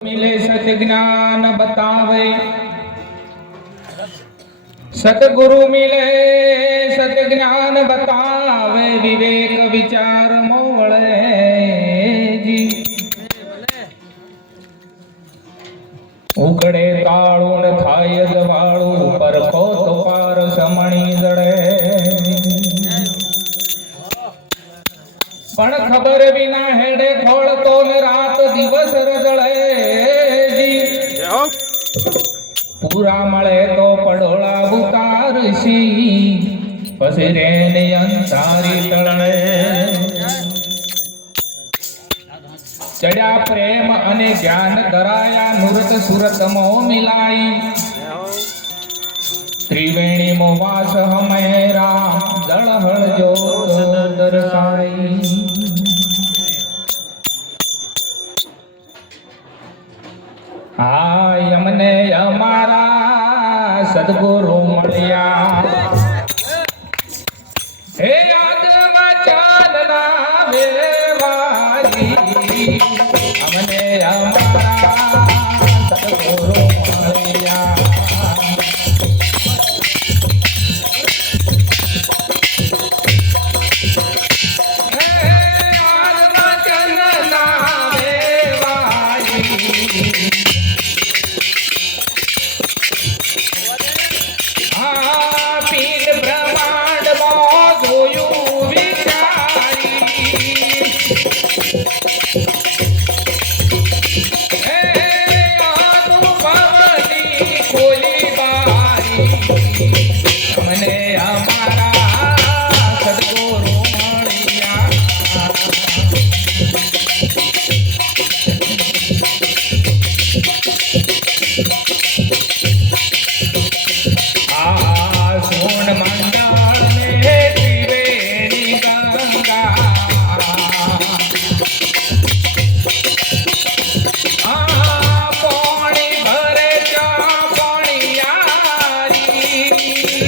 મિલે સતજ્ઞાન બતાવે સતગુરુ મિલે સતજ્ઞાન બતાવે વિવેક વિચાર મોળે જી ઉકળે કાળું ને થાય જવાળું પરખો તો પાર સમણી પણ ખબર વિના હેડે ખોળતો ને રાત દિવસ રજળે પૂરા મળે તો પડોળા ઉતારશી પછી રેને અંતારી તળે. ચડ્યા પ્રેમ અને જ્ઞાન ધરાયા નુરત સુરત મો મિલાઈ. ત્રિવેણી મો વાસ હમેરા જળહળ જો દર્શાઈ હાય અમને અમારા સદગુરુ મળ્યા. હે યાદમાં ચાલના વેવાજી અમને અમારા Thank you.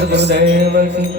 that's the day.